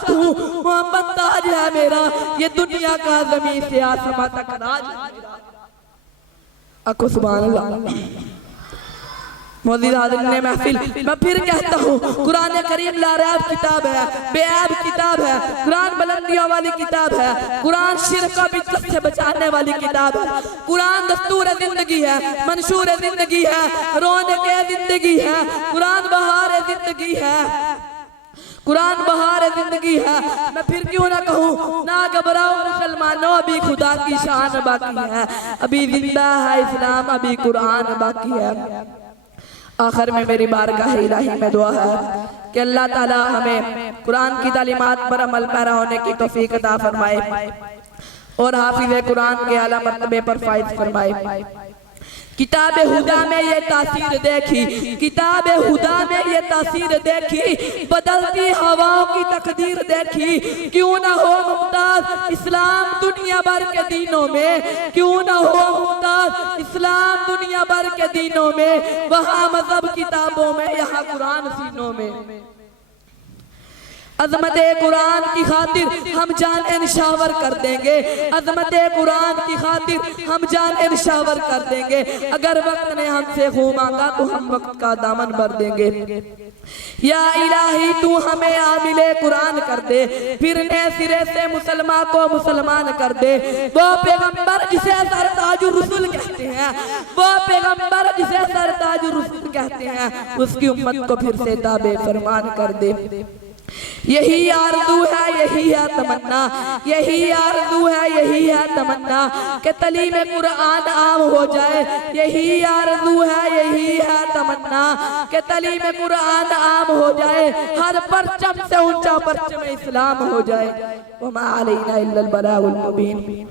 ساتھ ہوں، محمد تاج ہے میرا، یہ دنیا کا زمین سے آسمان تک راج ہے میرا۔ اکو سبحان اللہ۔ معزز حاضرین محفل، میں پھر کہتا ہوں قرآن کریم لاریب کتاب ہے، بے عیب کتاب ہے، قرآن بلندیوں والی کتاب ہے، قرآن شرک و بدعت سے بچانے والی کتاب ہے، قرآن دستور زندگی ہے، منشور زندگی ہے، رونق زندگی ہے، قرآن بہار زندگی ہے، قرآن بہار زندگی ہے۔ میں پھر کیوں نہ کہوں، نہ گھبراؤ مسلمانوں، ابھی خدا کی شان باقی ہے، ابھی زندہ ہے اسلام، ابھی قرآن باقی ہے۔ آخر میں میری بارگاہ الہی میں دعا ہے کہ اللہ تعالی ہمیں قرآن کی تعلیمات پر عمل پیرا ہونے کی توفیق عطا فرمائے اور حافظ قرآن کے اعلیٰ مرتبے پر فائز فرمائے۔ کتاب خدا میں یہ تاثیر دیکھی، کتاب خدا میں یہ تاثیر دیکھی، بدلتی ہواؤں کی تقدیر دیکھی، کیوں نہ ہو ممتاز اسلام دنیا بھر کے دینوں میں، کیوں نہ ہو ممتاز اسلام دنیا بھر کے دینوں میں، وہاں مذہب کتابوں میں، یہاں قرآن سینوں میں۔ عظمت قرآن کی خاطر ہم جان انشاور کر دیں گے، عظمت قرآن کی خاطر ہم جان انشاور کر دیں گے، اگر وقت نے ہم سے خون مانگا تو ہم وقت کا دامن بھر دیں گے۔ یا الہی تو ہمیں عامل قرآن کر دے، پھر نئے سرے سے مسلمان کو مسلمان کر دے، وہ پیغمبر جسے سرتاج الرسل کہتے ہیں، وہ پیغمبر جسے سرتاج الرسل کہتے ہیں، اس کی امت کو پھر سے تابع فرمان کر دے۔ یہی آرزو ہے، یہی ہے تمنا، یہی آرزو ہے، یہی ہے تمنا کہ تعلیم قرآن عام ہو جائے، یہی آرزو ہے، یہی ہے تمنا کہ تعلیم قرآن عام ہو جائے، ہر پرچم سے اونچا پرچم اسلام ہو جائے۔ وما علینا الا البلاغ المبین۔